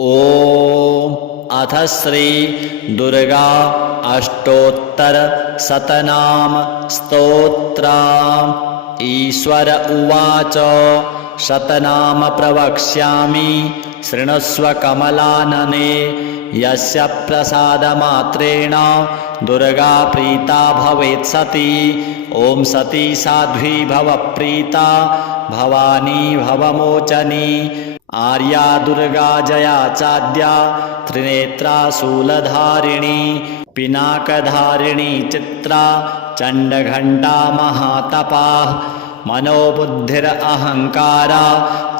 ॐ अथ श्री दुर्गा अष्टोत्तर शतनाम स्तोत्रम्। ईश्वर उवाच शतनाम प्रवक्ष्यामि शृणुष्व कमलानने। यस्य प्रसादमात्रेण दुर्गा प्रीता भवेत् सती। ॐ सती साध्वी भव प्रीता भवानी भवमोचनी। आर्या दुर्गा जया चाद्या त्रिनेत्रा शूलधारिणी। पिनाकधारिणी चित्रा चण्डघण्टा महातपाः। मनोबुद्धिरहङ्कारा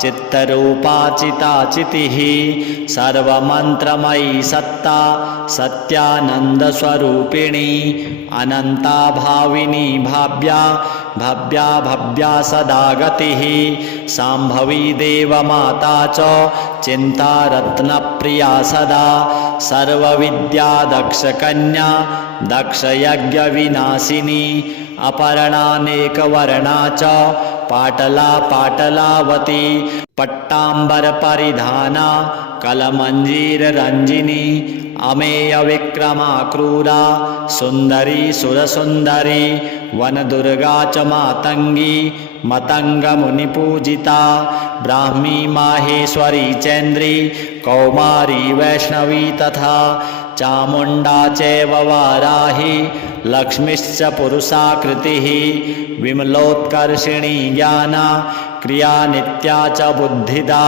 चित्तरूपा चिताचितिः। सर्वमन्त्रमयी सत्ता सत्यानन्दस्वरूपिणी। अनन्ता भाविनी भाव्या भव्या भव्या सदा गतिः। शाम्भवी देवमाता च चिन्तारत्नप्रिया सदा। सर्वविद्या दक्षकन्या दक्षयज्ञविनाशिनी। अपर्णानेकवर्णा च पाटला पाटलावती। पट्टाम्बरपरिधाना कलमञ्जीररञ्जिनी। अमेयविक्रमा क्रूरा सुन्दरी सुरसुन्दरी। वनदुर्गा च मातङ्गी मतङ्गमुनिपूजिता। ब्राह्मी माहेश्वरी चैन्द्री कौमारी वैष्णवी तथा। चामुण्डा चैव वाराही लक्ष्मीश्च पुरुषाकृतिः। विमलोत्कर्षिणी ज्ञाना क्रिया नित्या च बुद्धिदा।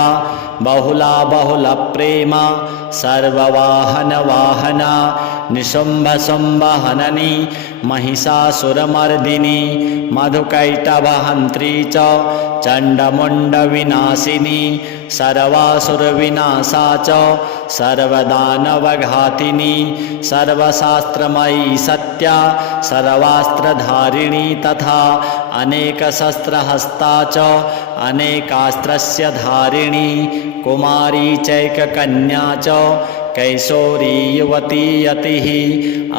बहुला बहुलप्रेमा सर्ववाहनवाहना। निशुम्भशुम्भहननी महिषासुरमर्दिनी। मधुकैटभहन्त्री च चण्डमुण्डविनाशिनी। सर्वासुरविनाशा च सर्वदानवघातिनी। सर्वशास्त्रमयी सत्या सर्वास्त्रधारिणी तथा। अनेकशस्त्रहस्ता च अनेकास्त्रस्य धारिणी। कुमारी चैककन्या च कैशोरी युवती यतिः।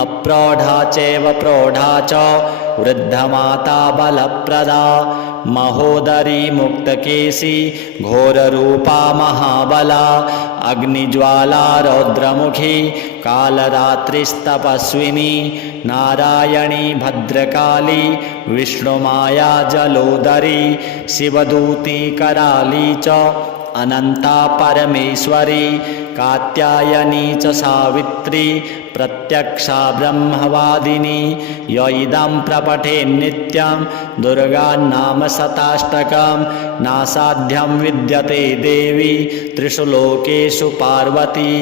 अप्रौढा चैव प्रौढा च वृद्धमाता बलप्रदा। महोदरी मुक्तकेशी घोररूपा महाबला। अग्निज्वाला रौद्रमुखी कालरात्रिस्तपस्विनी। नारायणी भद्रकाली विष्णुमाया जलोदरी। शिवदूती कराली च अनन्ता परमेश्वरी। कात्यायनी च सावित्री प्रत्यक्षा ब्रह्मवादिनी। य इदं प्रपठेन्नित्यं दुर्गानाम शताष्टकं। नासाध्यं विद्यते देवी त्रिषु लोकेषु पार्वती।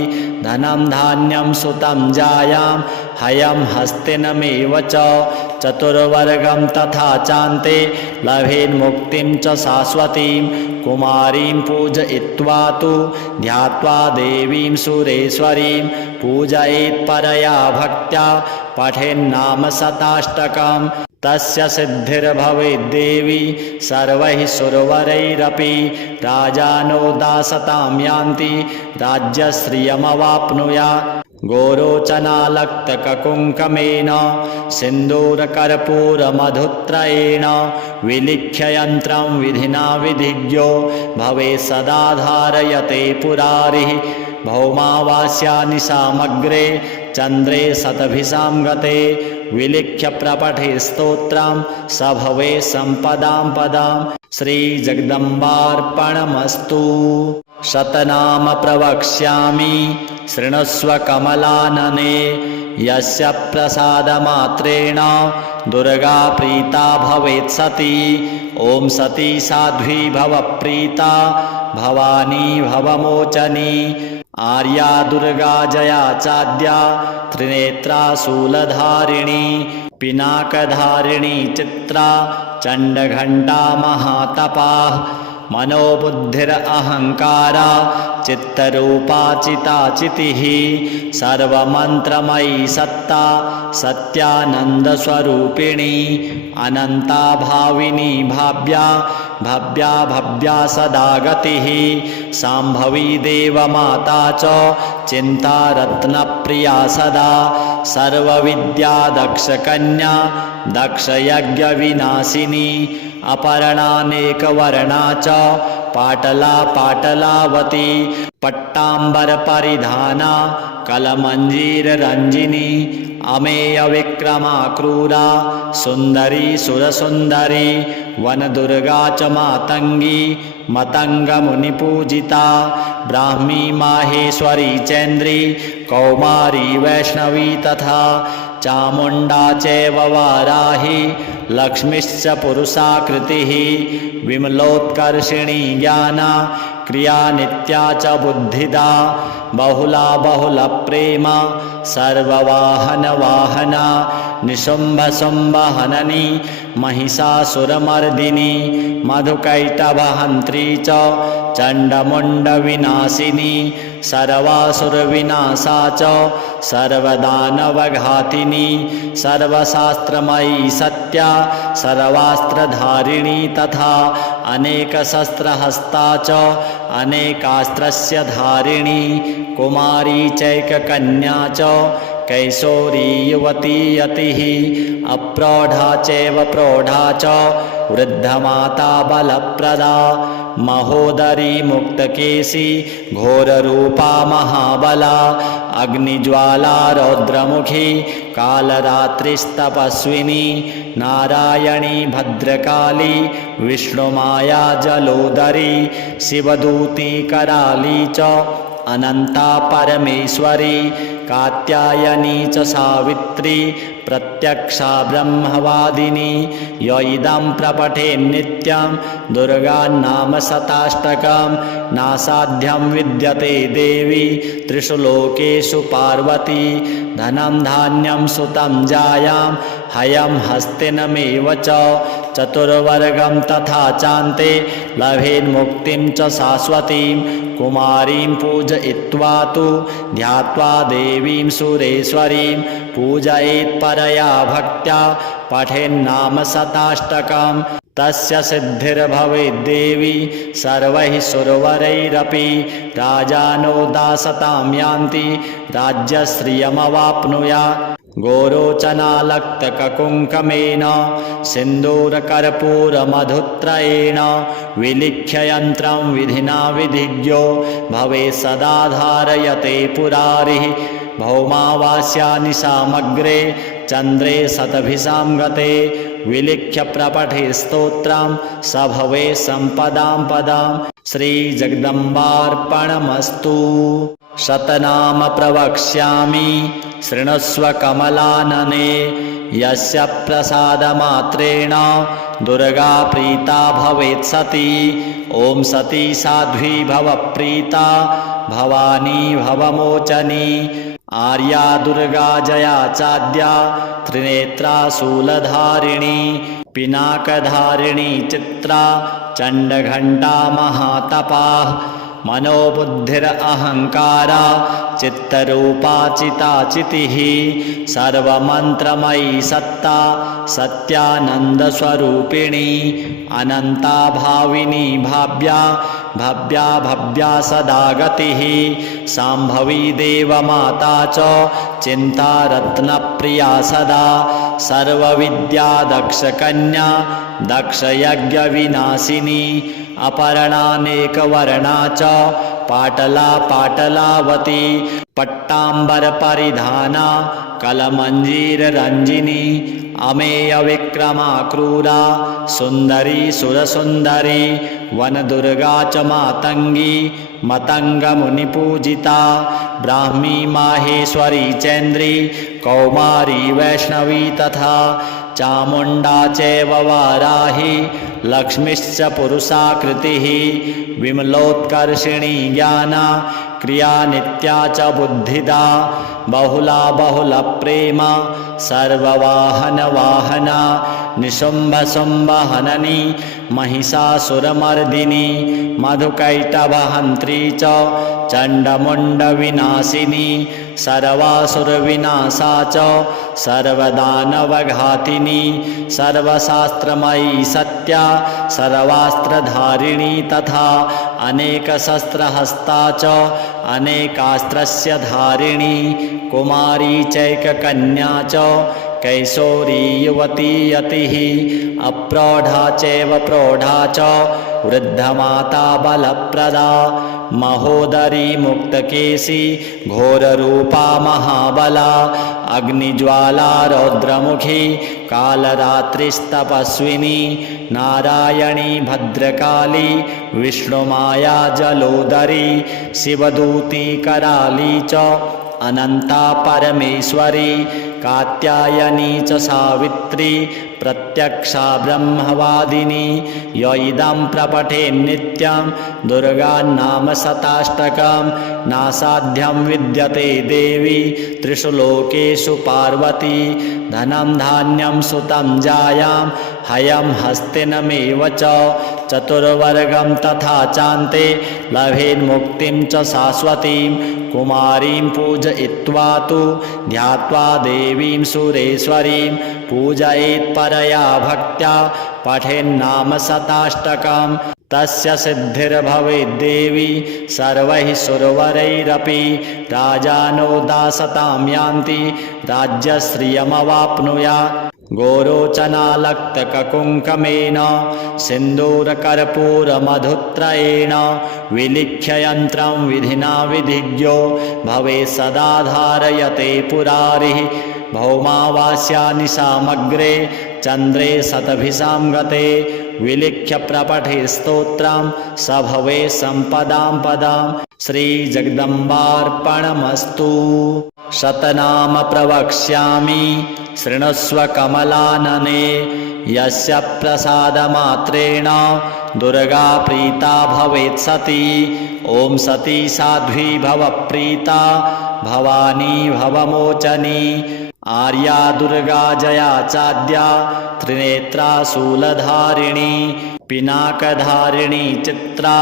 धनं धान्यं सुतं जायां हयं हस्तिनमेव च। चतुर्वर्गं तथा चान्ते लभेन्मुक्तिं च शाश्वतीं। कुमारीं पूजयित्वा तु ध्यात्वा देवीं सुरेश्वरीं। पूजयेत् परया भक्त्या पठेन्नाम शताष्टकं। तस्य सिद्धिर्भवेद्देवी सर्वैः सुरवरैरपि। राजानो दासतां यान्ति राज्यश्रियमवाप्नुयात्। गोरोचनालक्तककुङ्कमेन सिन्दूरकर्पूरमधुत्रयेण। विलिख्य यन्त्रं विधिना विधिज्ञो भवेत् सदा धारयते पुरारिः। भौमावास्यानि सामग्रे चन्द्रे शतभिषां गते। विलिख्य प्रपठे स्तोत्रं स भवे सम्पदां पदाम्। श्रीजगदम्बार्पणमस्तु। शतनाम प्रवक्ष्यामि शृणुष्व कमलानने। यस्य प्रसादमात्रेण दुर्गा प्रीता भवेत् सती। ॐ सती साध्वी भव प्रीता भवानी भवमोचनी। आर्या दुर्गा जया चाद्या त्रिनेत्रा शूलधारिणी। पिनाकधारिणी चित्रा चण्डघण्टा महातपाः। मनोबुद्धिरहङ्कारा चित्तरूपा चिताचितिः। सर्वमन्त्रमयी सत्ता सत्यानन्दस्वरूपिणी। अनन्ता भाविनी भाव्या भव्या भव्या सदा गतिः। शाम्भवी देवमाता च चिन्तारत्नप्रिया सदा। सर्वविद्या दक्षकन्या दक्षयज्ञविनाशिनी। अपर्णानेकवर्णा च पाटला पाटलावती पट्टाम्बरपरिधाना कलमञ्जीररञ्जिनी अमेय विक्रमा क्रूरा सुन्दरी सुरसुन्दरी वनदुर्गा च मातङ्गी मतङ्गमुनिपूजिता ब्राह्मी माहेश्वरी चैन्द्री कौमारी वैष्णवी तथा चामुण्डा चैव वाराही लक्ष्मीश्च पुरुषाकृतिः विमलोत्कर्षिणी ज्ञाना क्रिया नित्या च बुद्धिदा बहुला बहुलप्रेमा सर्ववाहनवाहना निशुम्भशुम्भहननी महिषासुरमर्दिनी मधुकैटभहन्त्री च चण्डमुण्डविनाशिनी सर्वासुरविनाशा च सर्वदानवघातिनी सर्वशास्त्रमयी सत्या सर्वास्त्रधारिणी तथा अनेकशस्त्रहस्ता च अनेकास्त्रस्य धारिणी कुमारी चैककन्या च कैशोरी युवती यतिः अप्रौढा चैव प्रौढा च वृद्धमाता बलप्रदा महोदरी मुक्तकेशी घोररूपा महाबला अग्निज्वाला रौद्रमुखी कालरात्रिस्तपस्विनी नारायणी भद्रकाली विष्णुमाया जलोदरी शिवदूती कराली च अनंता परमेश्वरी कात्यायनी च सावित्री प्रत्यक्षा ब्रह्मवादिनी य इदं प्रपठेन्नित्यं दुर्गानाम शताष्टकं नासाध्यं विद्यते देवी त्रिषु लोकेषु पार्वती धनं धान्यं सुतं जायां हयं हस्तिनमेव च चतुर्वर्गं तथा चान्ते लभेन्मुक्तिं च शाश्वतीं कुमारीं पूजयित्वा तु ध्यात्वा देवीं सुरेश्वरीं पूजयेत् परया भक्त्या पठेन्नाम शताष्टकं तस्य सिद्धिर्भवेद्देवी सर्वैः सुरवरैरपि राजानो दासतां यान्ति राज्यश्रियमवाप्नुयात् गोरोचनालक्तककुङ्कमेन सिन्दूरकर्पूरमधुत्रयेण विलिख्य यन्त्रं विधिना विधिज्ञो भवेत् सदा धारयते पुरारिः भौमावास्यानि सामग्रे चन्द्रे शतभिषां गते विलिख्य प्रपठे स्तोत्रं स भवे सम्पदां पदां श्रीजगदम्बार्पणमस्तु। शतनाम प्रवक्ष्यामि शृणुष्व कमलानने यस्य प्रसादमात्रेण दुर्गा प्रीता भवेत् सती ॐ सती साध्वी भव प्रीता भवानी भवमोचनी आर्या दुर्गा जया चाद्या त्रिनेत्रा शूलधारिणी पिनाकधारिणी चित्रा चण्डघण्टा महातपा मनोबुद्धिरहंकारा चित्तरूपा चिताचितिः सर्वमन्त्रमयी सत्ता सत्यानन्दस्वरूपिणी अनन्ता भाविनी भाव्या भव्या भव्या सदा गतिः शाम्भवी देवमाता च चिन्ता रत्नप्रिया सदा सर्वविद्या दक्षकन्या दक्षयज्ञविनाशिनी अपर्णानेकवर्णा च पाटला पाटलावती पट्टाम्बरपरिधाना कलमञ्जीररञ्जिनी अमेय विक्रमा क्रूरा सुन्दरी सुरसुन्दरी वनदुर्गा च मातङ्गी मतङ्गमुनिपूजिता ब्राह्मी माहेश्वरी चैन्द्री कौमारी वैष्णवी तथा चामुण्डा चैव वाराही लक्ष्मीश्च पुरुषाकृतिः विमलोत्कर्षिणी ज्ञाना क्रिया नित्या च बुद्धिदा बहुला बहुलप्रेमा सर्ववाहनवाहना निशुम्भशुम्भहननी महिषासुरमर्दिनी मधुकैटभहन्त्री च चण्डमुण्डविनाशिनी सर्वासुरविनाशा च सर्वदानवघातिनी सर्वशास्त्रमयी सत्या सर्वास्त्रधारिणी तथा अनेकशस्त्रहस्ता च अनेकास्त्रस्य धारिणी कुमारी चैककन्या च कैशोरी युवती यतिः अप्रौढा चैव प्रौढा च वृद्धमाता बलप्रदा महोदरी मुक्तकेशी घोररूपा महाबला अग्निज्वाला रौद्रमुखी कालरात्रिस्तपस्विनी नारायणी भद्रकाली विष्णुमाया जलोदरी शिवदूती कराली च अनंता परमेश्वरी कात्यायनी च सावित्री प्रत्यक्षा ब्रह्मवादिनी य इदं प्रपठेन्नित्यं दुर्गानाम शताष्टकं नासाध्यं विद्यते देवी त्रिषु लोकेषु पार्वती धनं धान्यं सुतं जायां हयं हस्तिनमेव च चतुर्वर्गं तथा चान्ते लभेन्मुक्तिं च शाश्वतीं कुमारीं पूजयित्वा तु ध्यात्वा देवीं सुरेश्वरीं पूजयेत् परया भक्त्या पठेन्नाम शताष्टकं तस्य सिद्धिर्भवेद्देवी सर्वैः सुरवरैरपि राजानो दासतां यान्ति राज्यश्रियमवाप्नुयात् गोरोचनालक्तककुङ्कमेन सिन्दूरकर्पूरमधुत्रयेण विलिख्य यन्त्रं विधिना विधिज्ञो भवेत् सदा धारयते पुरारिः भौमावास्यानि सामग्रे चन्द्रे शतभिषां गते विलिख्य प्रपठे स्तोत्रं स भवे सम्पदां पदां श्रीजगदम्बार्पणमस्तु। शतनाम प्रवक्ष्यामि शृणुष्व कमलानने यस्य प्रसादमात्रेण दुर्गा प्रीता भवेत् सती ॐ सती साध्वी भवप्रीता भवानी भवमोचनी आर्या दुर्गा जया चाद्या त्रिनेत्रा शूलधारिणी पिनाकधारिणी चित्रा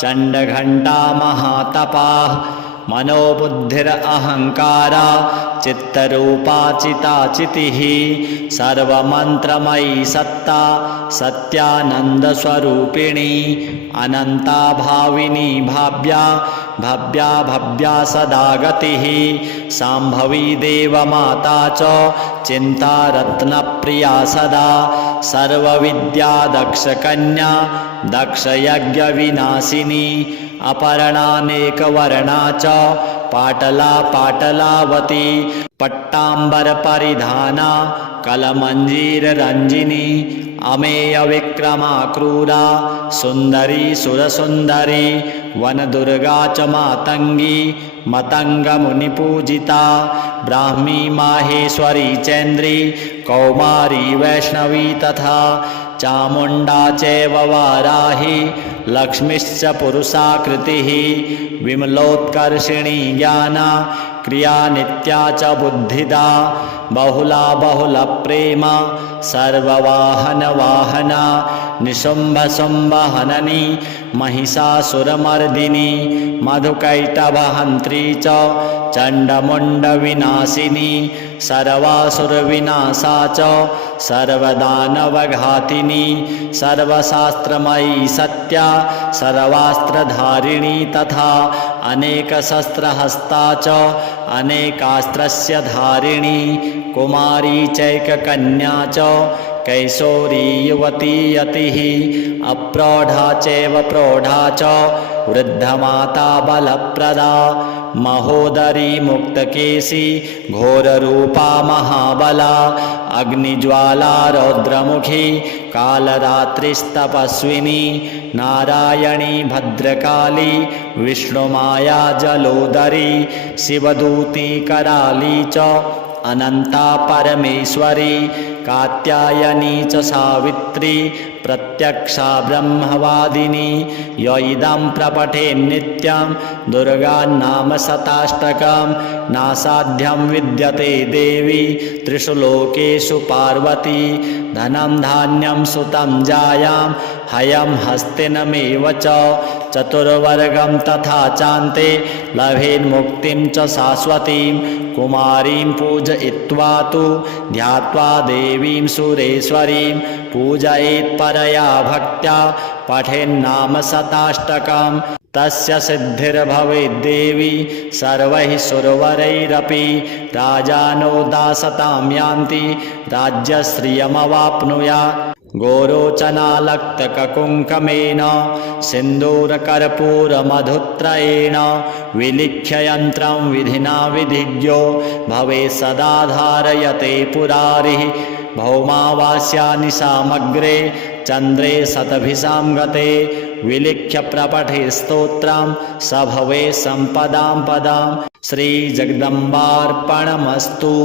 चण्डघण्टा महातपा मनोबुद्धिरहंकारा चित्तरूपा चिताचितिः सर्वमन्त्रमयी सत्ता सत्यानन्दस्वरूपिणी अनन्ता भाविनी भाव्या भव्या भव्या सदा गतिः शाम्भवी देवमाता च चिन्तारत्नप्रिया सदा सर्वविद्या दक्षकन्या दक्षयज्ञविनाशिनी अपर्णानेकवर्णा च पाटला पाटलावती पट्टाम्बरपरिधाना कलमञ्जीररञ्जिनी अमेयविक्रमा क्रूरा सुन्दरी सुरसुन्दरी वनदुर्गा च मातङ्गी मतङ्गमुनिपूजिता ब्राह्मी माहेश्वरी चैन्द्री कौमारी वैष्णवी तथा चामुण्डा चैव वाराही लक्ष्मीश्च पुरुषाकृतिः विमलोत्कर्षिणी ज्ञाना क्रिया नित्या च बुद्धिदा बहुला बहुलप्रेमा सर्ववाहनवाहना निशुम्भशुम्भहननी महिषासुरमर्दिनी मधुकैटभहन्त्री च चण्डमुण्डविनाशिनी सर्वासुरविनाशा च सर्वदानवघातिनी सर्वशास्त्रमयी सत्या सर्वास्त्रधारिणी तथा अनेकशस्त्रहस्ता च अनेकास्त्रस्य धारिणी कुमारी चैककन्या च कैशोरी युवती यतिः अप्रौढा चैव प्रौढा च वृद्धमाता बलप्रदा महोदरी मुक्तकेशी घोररूपा महाबला अग्निज्वाला रौद्रमुखी कालरात्रिस्तपस्विनी नारायणी भद्रकाली विष्णुमाया जलोदरी शिवदूती कराली च अनंता परमेश्वरी कात्यायनी च सावित्री प्रत्यक्षा ब्रह्मवादिनी य इदं प्रपठेन्नित्यं दुर्गानाम शताष्टकं नासाध्यं विद्यते देवी त्रिषु लोकेषु पार्वती धनं धान्यं सुतं जायां हयं हस्तिनमेव च चतुर्वर्गं तथा चान्ते लभेन्मुक्तिं च शाश्वतीं कुमारीं पूजयित्वा तु ध्यात्वा देवीं सुरेश्वरीं पूजयेत् परया भक्त्या पठेन्नाम शताष्टकं तस्य सिद्धिर्भवेद्देवी सर्वैः सुरवरैरपि राजानो दासतां यान्ति राज्यश्रियमवाप्नुयात् गोरोचनालक्तककुङ्कमेन सिन्दूरकर्पूरमधुत्रयेण विलिख्य यन्त्रं विधिना विधिज्ञो भवेत् सदा धारयते पुरारिः भौमावास्यानि सामग्रे चन्द्रे शतभिषां गते विलिख्य प्रपठे स्तोत्रं स भवेत् सम्पदां पदां श्रीजगदम्बार्पणमस्तु।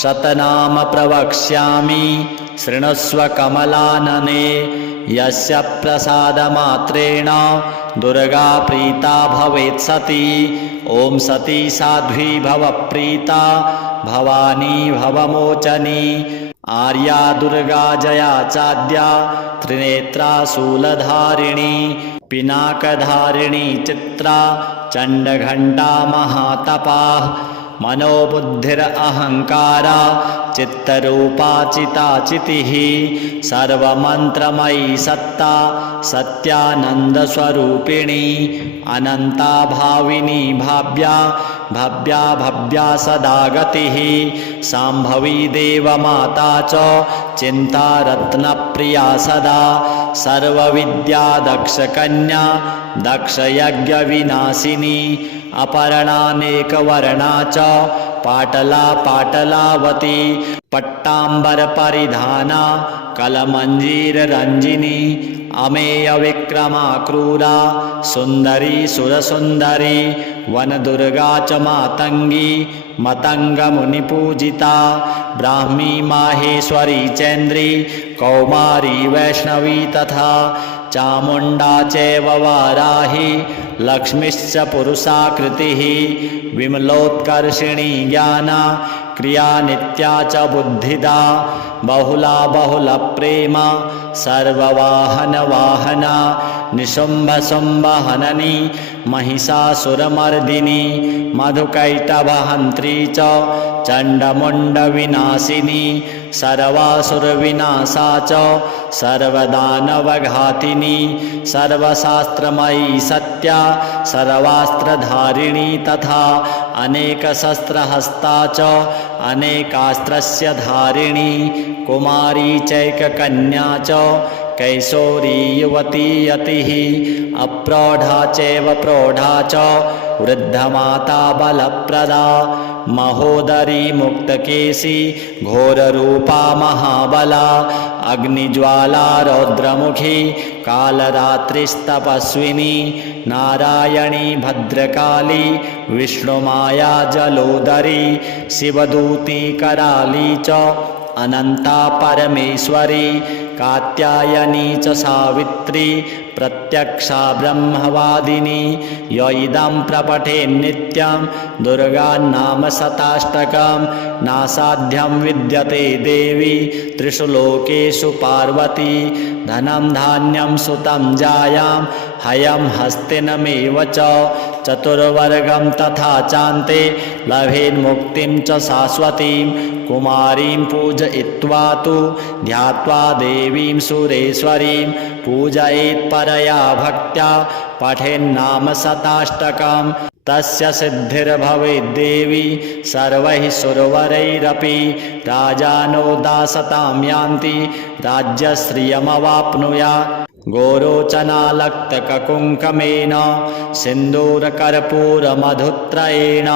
शतनाम प्रवक्ष्यामि शृणुष्व कमलानने यस्य प्रसादमात्रेण दुर्गा प्रीता भवेत् सती। ॐ सती साध्वी भव प्रीता भवानी भवमोचनी आर्या दुर्गा जया चाद्या त्रिनेत्रा शूलधारिणी पिनाकधारिणी चित्रा चण्डघण्टा महातपाः मनोबुद्धिरहङ्कारा चित्तरूपा चिताचितिः सर्वमन्त्रमयी सत्ता सत्यानन्दस्वरूपिणी अनन्ता भाविनी भाव्या भव्या भव्या सदा गतिः शाम्भवी देवमाता च चिन्ता रत्नप्रिया सदा सर्वविद्या दक्षकन्या दक्षयज्ञविनाशिनी अपर्णानेकवर्णा च पाटला पाटलावती पट्टाम्बरपरिधाना कलमञ्जीररञ्जिनी अमेयविक्रमा क्रूरा सुन्दरी सुरसुन्दरी वनदुर्गा च मातङ्गी मतङ्गमुनिपूजिता ब्राह्मी माहेश्वरी चैन्द्री कौमारी वैष्णवी तथा चामुण्डा चैव वाराही लक्ष्मीश्च पुरुषाकृतिः विमलोत्कर्षिणी ज्ञाना क्रिया नित्या च बुद्धिदा बहुला बहुलप्रेमा सर्ववाहनवाहना निशुम्भशुम्भहननी महिषासुरमर्दिनी मधुकैटभहन्त्री च चण्डमुण्डविनाशिनी सर्वासुरविनाशा च सर्वदानवघातिनी सर्वशास्त्रमयी सत्या सर्वास्त्रधारिणी तथा अनेकशस्त्रहस्ता च अनेकास्त्रस्य धारिणी कुमारी चैककन्या च कैशोरी युवती यतिः अप्रौढा चैव प्रौढा च वृद्धमाता बलप्रदा महोदरी मुक्तकेशी घोररूपा महाबला अग्निज्वाला रौद्रमुखी कालरात्रिस्तपस्विनी नारायणी भद्रकाली विष्णुमाया जलोदरी शिवदूती कराली च अनंता परमेश्वरी कात्यायनी च सावित्री प्रत्यक्षा ब्रह्मवादिनी य इदं प्रपठे नित्यं दुर्गानाम शताष्टकं नासाध्यं विद्यते देवी त्रिषु लोकेषु पार्वती धनं धान्यं सुतं जायां हयं हस्तिनमेव च चतुर्वर्गं तथा चान्ते लभेन्मुक्तिं च शाश्वतीं कुमारीं पूजयित्वा तु ध्यात्वा देवीं सुरेश्वरीं पूजयेत् परया भक्त्या पठेन्नाम शताष्टकं तस्य सिद्धिर्भवेद्देवी सर्वैः सुरवरैरपि राजानो दासतां यान्ति राज्यश्रियमवाप्नुयात् गोरोचनालक्तककुङ्कमेन सिन्दूरकर्पूरमधुत्रयेण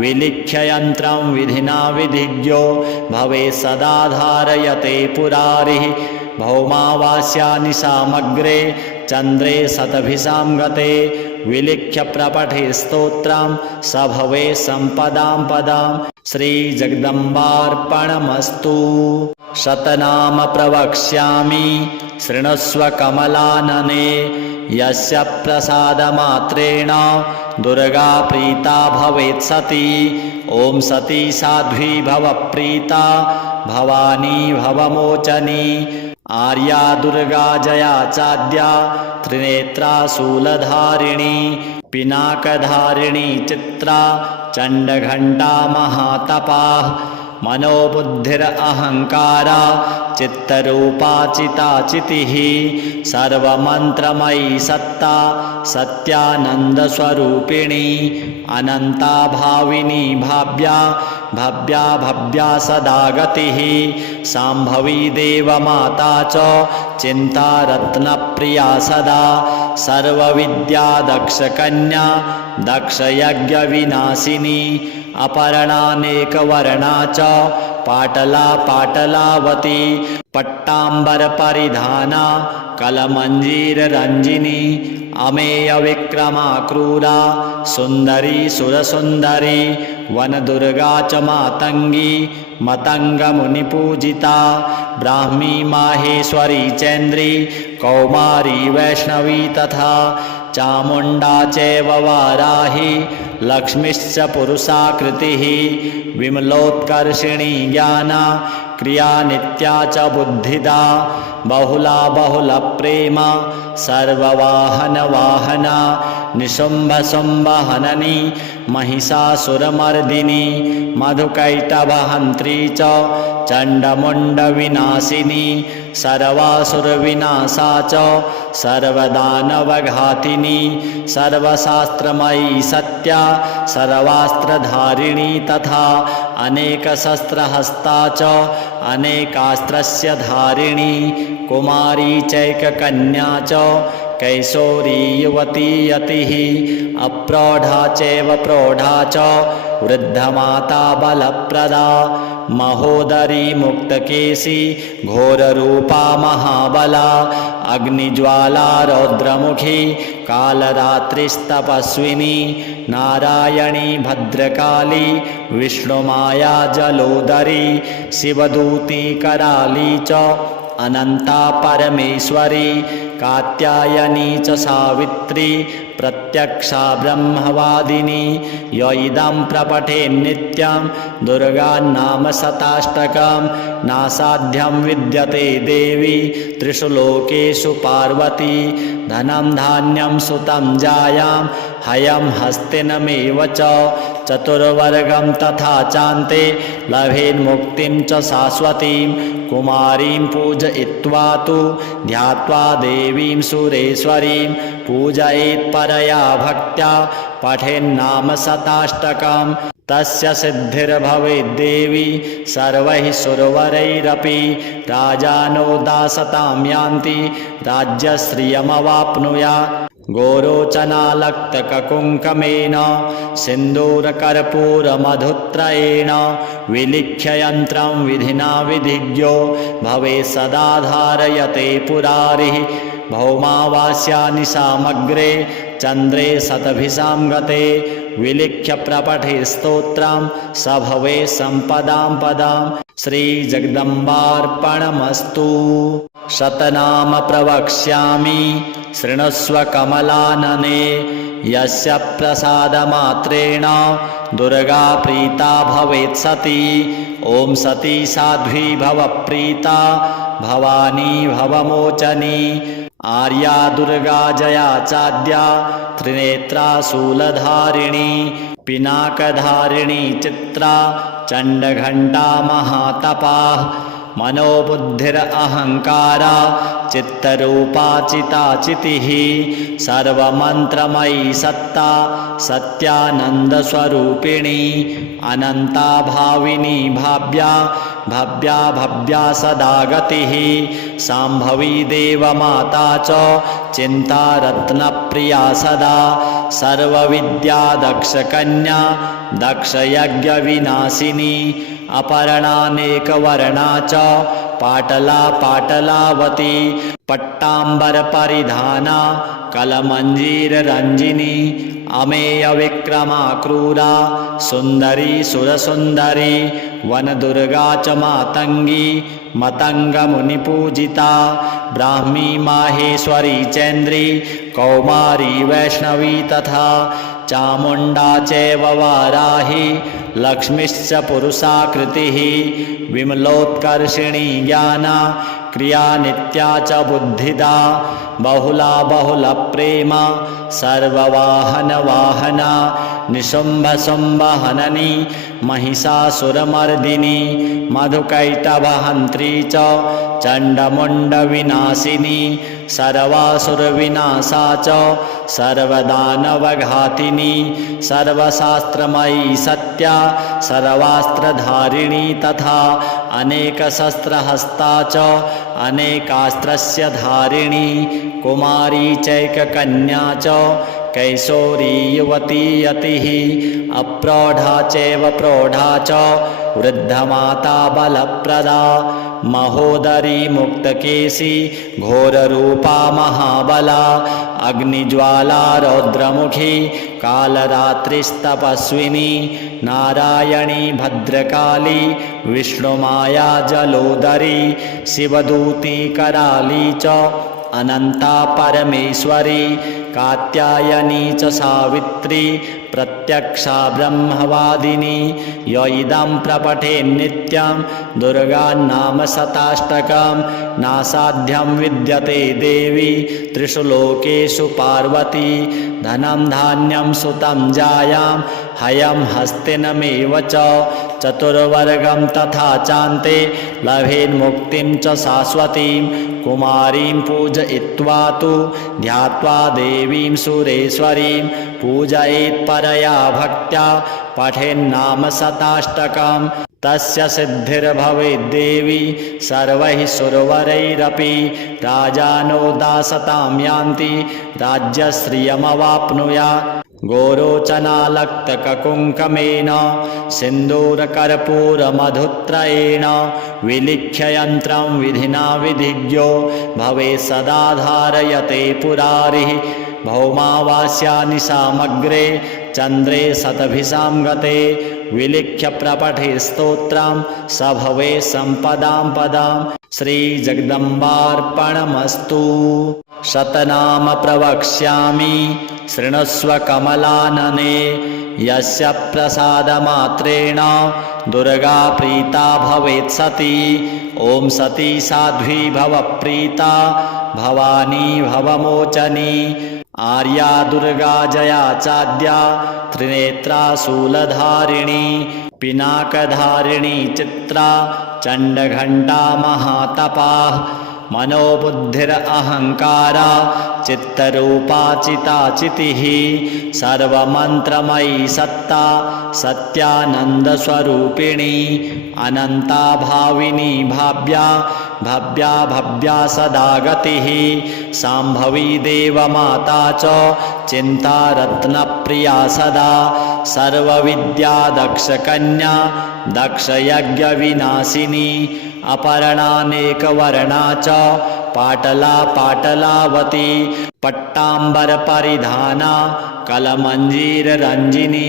विलिख्य यन्त्रं विधिना विधिज्ञो भवेत् सदा धारयते पुरारिः भौमावास्यानि सामग्रे चन्द्रे शतभिषां गते विलिख्य प्रपठे स्तोत्रं स भवेत् सम्पदां पदां श्रीजगदम्बार्पणमस्तु। शतनाम प्रवक्ष्यामि शृणुष्व कमलानने यस्य प्रसादमात्रेण दुर्गा प्रीता भवेत् सती। ॐ सती साध्वी भव प्रीता भवानी भवमोचनी आर्या दुर्गा जया चाद्या त्रिनेत्रा शूलधारिणी पिनाकधारिणी चित्रा चण्डघण्टा महातपाः मनोबुद्धिरहङ्कारा चित्तरूपा चिताचितिः सर्वमन्त्रमयी सत्ता सत्यानन्दस्वरूपिणी अनन्ता भाविनी भाव्या भव्या भव्या सदा गतिः शाम्भवी देवमाता च चिन्तारत्नप्रिया सदा सर्वविद्या दक्षकन्या दक्षयज्ञविनाशिनी अपर्णानेकवर्णा च पाटला पाटलावती पट्टाम्बरपरिधाना कलमञ्जीररञ्जिनी अमेयविक्रमा क्रूरा सुन्दरी सुरसुन्दरी वनदुर्गा च मातङ्गी मतङ्गमुनिपूजिता ब्राह्मी माहेश्वरी चैन्द्री कौमारी वैष्णवी तथा चामुण्डा चैव वाराही लक्ष्मीश्च पुरुषाकृतिः विमलोत्कर्षिणी ज्ञाना क्रिया नित्या च बुद्धिदा बहुला बहुलप्रेमा सर्ववाहनवाहना निशुम्भशुम्भहननी महिषासुरमर्दिनी मधुकैटभहन्त्री च चण्डमुण्डविनाशिनी सर्वासुरविनाशा च सर्वदानवघातिनी सर्वशास्त्रमयी सत्या सर्वास्त्रधारिणी तथा अनेकशस्त्रहस्ता च अनेकास्त्रस्य धारिणी कुमारी चैककन्या च कैशोरी युवती यतिः अप्रौढा चैव प्रौढा च वृद्धमाता बलप्रदा महोदरी मुक्तकेशी घोररूपा महाबला अग्निज्वाला रौद्रमुखी कालरात्रिस्तपस्विनी नारायणी भद्रकाली विष्णुमाया जलोदरी शिवदूती कराली च अनंता परमेश्वरी कात्यायनी च सावित्री प्रत्यक्षा ब्रह्मवादिनी य इदं प्रपठेन्नित्यं दुर्गानाम शताष्टकं नासाध्यं विद्यते देवी त्रिषु लोकेषु पार्वती धनं धान्यं सुतं जायां हयं हस्तिनमेव च चतुर्वर्गं तथा चान्ते लभेन्मुक्तिं च शाश्वतीं कुमारीं पूजयित्वा तु ध्यात्वा देवीं सुरेश्वरीं पूजयेत् परया भक्त्या पठेन्नाम शताष्टकं तस्य सिद्धिर्भवेद्देवी सर्वैः सुरवरैरपि राजानो दासतां यान्ति राज्यश्रियमवाप्नुयात् गोरोचनालक्तककुङ्कमेन सिन्दूरकर्पूरमधुत्रयेण विलिख्य यन्त्रं विधिना विधिज्ञो भवेत् सदा धारयते पुरारिः भौमावास्यानि सामग्रे चन्द्रे शतभिषां गते विलिख्य प्रपठे स्तोत्रं स भवे सम्पदां पदां श्रीजगदम्बार्पणमस्तु। शतनाम प्रवक्ष्यामि शृणुष्व कमलानने यस्य प्रसादमात्रेण दुर्गा प्रीता भवेत् सती ॐ सती साध्वी भवप्रीता भवानी भवमोचनी आर्या दुर्गा जया चाद्या त्रिनेत्रा शूलधारिणी पिनाकधारिणी चित्रा चण्डघण्टा महातपा मनोबुद्धिरहंकारा चित्तरूपा चिताचितिः सर्वमन्त्रमयी सत्ता सत्यानन्दस्वरूपिणी अनन्ता भाविनी भाव्या भव्या भव्या सदा गतिः शाम्भवी देवमाता च चिन्तारत्नप्रिया सदा सर्वविद्या दक्षकन्या दक्षयज्ञविनाशिनी अपर्णानेकवर्णा च पाटला पाटलावती पट्टाम्बरपरिधाना कलमञ्जीररञ्जिनी अमेयविक्रमा क्रूरा सुन्दरी सुरसुन्दरी वनदुर्गा च मातङ्गी मतङ्गमुनिपूजिता ब्राह्मी माहेश्वरी चैन्द्री कौमारी वैष्णवी तथा चामुण्डा चैव वाराही लक्ष्मीश्च पुरुषाकृतिः विमलोत्कर्षिणी ज्ञाना क्रिया नित्या च बुद्धिदा बहुला बहुलप्रेमा सर्ववाहनवाहना निशुम्भशुम्भहननी महिषासुरमर्दिनी मधुकैटभहन्त्री च चण्डमुण्डविनाशिनी सर्वासुरविनाशा च सर्वदानवघातिनी सर्वशास्त्रमयी सत्या सर्वास्त्रधारिणी तथा अनेकशस्त्रहस्ता च अनेकास्त्रस्य धारिणी कुमारी चैककन्या च कैशोरी युवती यतिः अप्रौढा चैव प्रौढा च वृद्धमाता बलप्रदा महोदरी मुक्तकेशी घोररूपा महाबला अग्निज्वाला रौद्रमुखी कालरात्रिस्तपस्विनी नारायणी भद्रकाली विष्णुमाया जलोदरी शिवदूती कराली च अनंता परमेश्वरी कात्यायनी च सावित्री प्रत्यक्षा ब्रह्मवादिनी य इदं प्रपठेन्नित्यं दुर्गानाम शताष्टकं नासाध्यं विद्यते देवी त्रिषु लोकेषु पार्वती धनं धान्यं सुतं जायां हयं हस्तिनमेव च चतुर्वर्गं तथा चान्ते लभेन्मुक्तिं च शाश्वतीं कुमारीं पूजयित्वा तु ध्यात्वा देवीं सुरेश्वरीं पूजयेत् परया भक्त्या पठेन्नाम शताष्टकं तस्य सिद्धिर्भवेद्देवी सर्वैः सुरवरैरपि राजानो दासतां यान्ति राज्यश्रियमवाप्नुयात् गोरोचनालक्तककुङ्कमेन सिन्दूरकर्पूरमधुत्रयेण विलिख्य यन्त्रं विधिना विधिज्ञो भवेत् सदा धारयते पुरारिः भौमावास्यानि सामग्रे चन्द्रे शतभिषां गते विलिख्य प्रपठे स्तोत्रं स भवे सम्पदां पदां श्रीजगदम्बार्पणमस्तु। शतनाम प्रवक्ष्यामि शृणुष्व कमलानने यस्य प्रसादमात्रेण दुर्गा प्रीता भवेत् सती ॐ सती साध्वी भव प्रीता भवानी भवमोचनी आर्या दुर्गा जया चाद्या त्रिनेत्रा शूलधारिणी पिनाकधारिणी चित्रा चण्डघण्टा महातपाः मनोबुद्धिरहंकारा चित्तरूपा चिताचितिः सर्वमन्त्रमयी सत्ता सत्यानन्दस्वरूपिणी अनन्ता भाविनी भाव्या भव्या भव्या सदा गतिः शाम्भवी देवमाता च चिन्ता रत्नप्रिया सदा सर्वविद्या दक्षकन्या दक्षयज्ञविनाशिनी अपर्णानेकवर्णा च पाटला पाटलावती पट्टाम्बरपरिधाना कलमञ्जीररञ्जिनी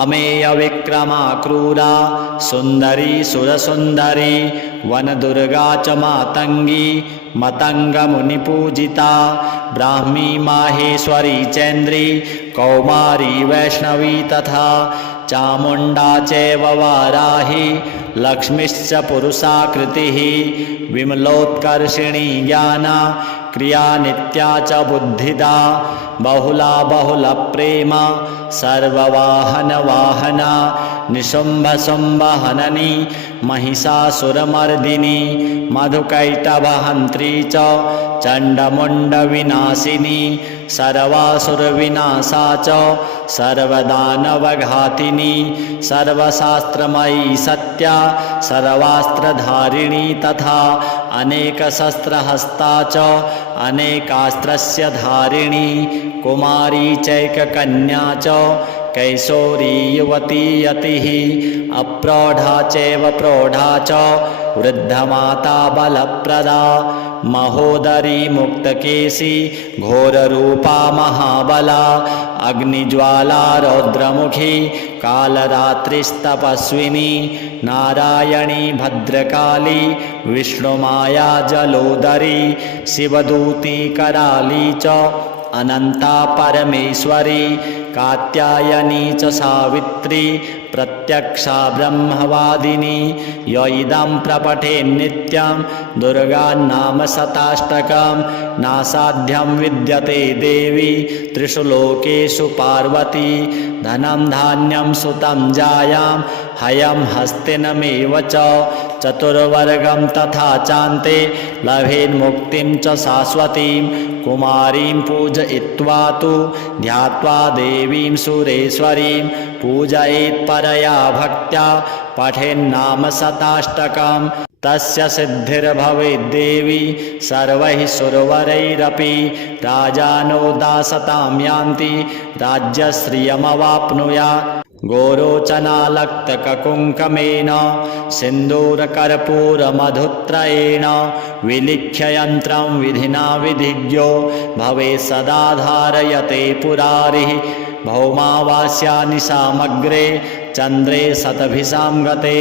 अमेयविक्रमा क्रूरा सुन्दरी सुरसुन्दरी वनदुर्गा च मातङ्गी मतङ्गमुनिपूजिता ब्राह्मी माहेश्वरी चैन्द्री कौमारी वैष्णवी तथा चामुण्डा चैव वाराही लक्ष्मीश्च पुरुषाकृतिः विमलोत्कर्षिणी ज्ञाना क्रिया नित्या च बुद्धिदा बहुला बहुलप्रेमा सर्ववाहनवाहना निशुम्भशुम्भहननी महिषासुरमर्दिनी मधुकैटभहन्त्री च चण्डमुण्डविनाशिनी सर्वासुरविनाशा च सर्वदानवघातिनी सर्वशास्त्रमयी सत्या सर्वास्त्रधारिणी तथा अनेकशस्त्रहस्ता च अनेकास्त्रस्य धारिणी कुमारी चैककन्या च कैशोरी युवती यतिः अप्रौढा चैव प्रौढा च वृद्धमाता बलप्रदा महोदरी मुक्तकेशी घोररूपा महाबला अग्निज्वाला रौद्रमुखी कालरात्रिस्तपस्विनी नारायणी भद्रकाली विष्णुमाया जलोदरी शिवदूती कराली च अनंता परमेश्वरी कात्यायनी च सावित्री प्रत्यक्षा ब्रह्मवादिनी य इदं प्रपठेन्नित्यं दुर्गान्नाम शताष्टकं नासाध्यं विद्यते देवी त्रिषु लोकेषु पार्वती धनं धान्यं सुतं जायां हयं हस्तिनमेव च चतुर्वर्गं तथा चान्ते लभेन्मुक्तिं च शाश्वतीं कुमारीं पूजयित्वा तु ध्यात्वा देवीं सुरेश्वरीं पूजयेत् परया भक्त्या पठेन्नाम शताष्टकं तस्य सिद्धिर्भवेद्देवी सर्वैः सुरवरैरपि राजानो दासतां यान्ति राज्यश्रियमवाप्नुयात् गोरोचनालक्तककुङ्कमेन सिन्दूरकर्पूरमधुत्रयेण विलिख्य यन्त्रं विधिना विधिज्ञो भवेत् सदा धारयते पुरारिः भौमावास्यानिशामग्रे चन्द्रे शतभिषां गते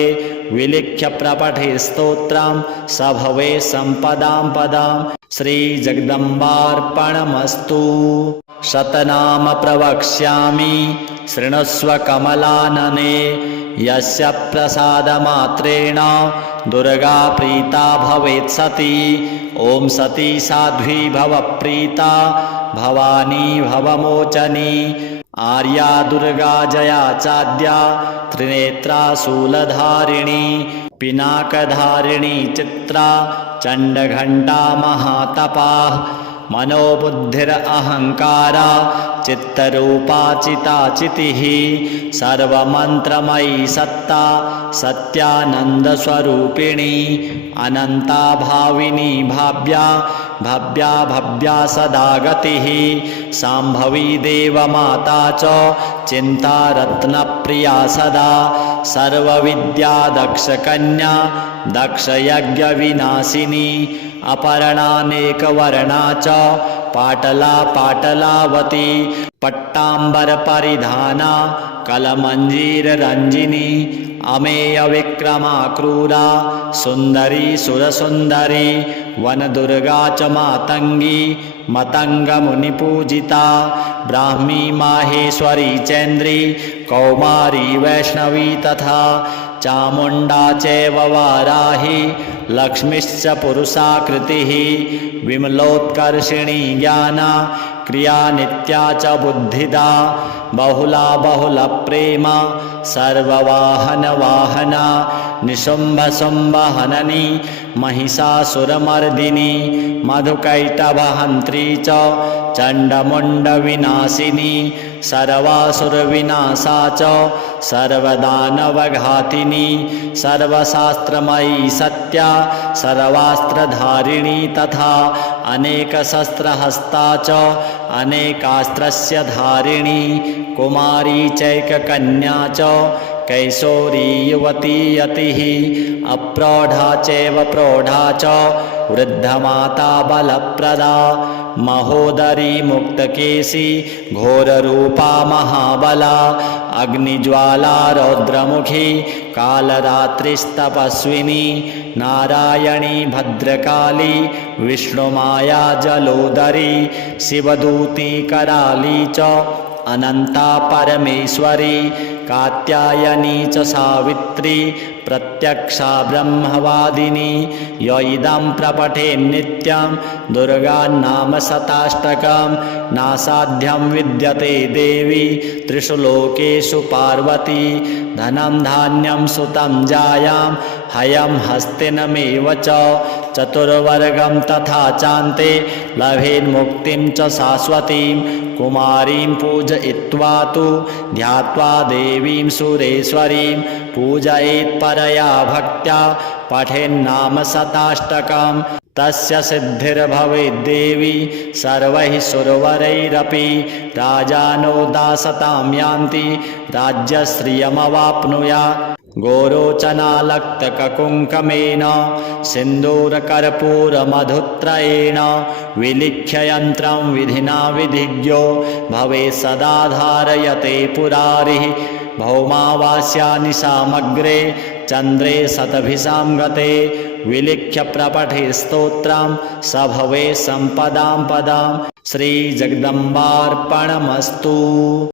विलिख्य प्रपठे स्तोत्रं स भवे सम्पदां पदां श्रीजगदम्बार्पणमस्तु। शतनाम प्रवक्ष्यामि शृणुष्व कमलानने यस्य प्रसादमात्रेण दुर्गा प्रीता भवेत् सती। ॐ सती साध्वी भवप्रीता भवानी भवमोचनी आर्या दुर्गा जया चाद्या त्रिनेत्रा शूलधारिणी पिनाकधारिणी चित्रा चण्डघण्टा महातपा मनोबुद्धिरहङ्कारा चित्तरूपा चिताचितिः सर्वमन्त्रमयी सत्ता सत्यानन्दस्वरूपिणी अनन्ता भाविनी भाव्या भव्या भव्या सदा गतिः शाम्भवी देवमाता च चिन्तारत्नप्रिया सदा सर्वविद्या दक्षकन्या दक्षयज्ञविनाशिनी अपर्णानेकवर्णा च पाटला पाटलावती पट्टाम्बरपरिधाना कलमञ्जीररञ्जिनी अमेयविक्रमा क्रूरा सुन्दरी सुरसुन्दरी वनदुर्गा च मातङ्गी मतङ्गमुनिपूजिता ब्राह्मी माहेश्वरी चैन्द्री कौमारी वैष्णवी तथा चामुण्डा चैव वाराही लक्ष्मीश्च पुरुषाकृतिः विमलोत्कर्षिणी ज्ञाना क्रिया नित्या च बुद्धिदा बहुला बहुलप्रेमा सर्ववाहनवाहना निशुम्भशुम्भहननी महिषासुरमर्दिनी मधुकैटभहन्त्री च चण्डमुण्डविनाशिनी सर्वासुरविनाशा च सर्वदानवघातिनी सर्वशास्त्रमयी सत्या सर्वास्त्रधारिणी तथा अनेकशस्त्रहस्ता च अनेकास्त्रस्य धारिणी कुमारी चैककन्या च कैशोरी युवती यतिः अप्रौढा चैव प्रौढा च वृद्धमाता बलप्रदा महोदरी मुक्तकेशी घोररूपा महाबला अग्निज्वाला रौद्रमुखी कालरात्रिस्तपस्विनी नारायणी भद्रकाली विष्णुमाया जलोदरी शिवदूती कराली च अनंता परमेश्वरी कात्यायनी च सावित्री प्रत्यक्षा ब्रह्मवादिनी य इदं प्रपठेन्नित्यं दुर्गान्नाम शताष्टकं नासाध्यं विद्यते देवी त्रिषु लोकेषु पार्वती धनं धान्यं सुतं जायां हयं हस्तिनमेव च चतुर्वर्गं तथा चान्ते लभेन्मुक्तिं च शाश्वतीं कुमारीं पूजयित्वा तु ध्यात्वा देवीं सुरेश्वरीं पूजयेत् परया भक्त्या पठेन्नाम शताष्टकं तस्य सिद्धिर्भवेद्देवी सर्वैः सुरवरैरपि राजानो दासतां यान्ति राज्यश्रियमवाप्नुयात् गोरोचनालक्तककुङ्कमेन सिन्दूरकर्पूरमधुत्रयेण विलिख्य यन्त्रं विधिना विधिज्ञो भवेत् सदा धारयते पुरारिः भौमावास्यानिशामग्रे चन्द्रे शतभिषां गते विलिख्य प्रपठे स्तोत्रं स भवे सम्पदां पदां श्रीजगदम्बार्पणमस्तु।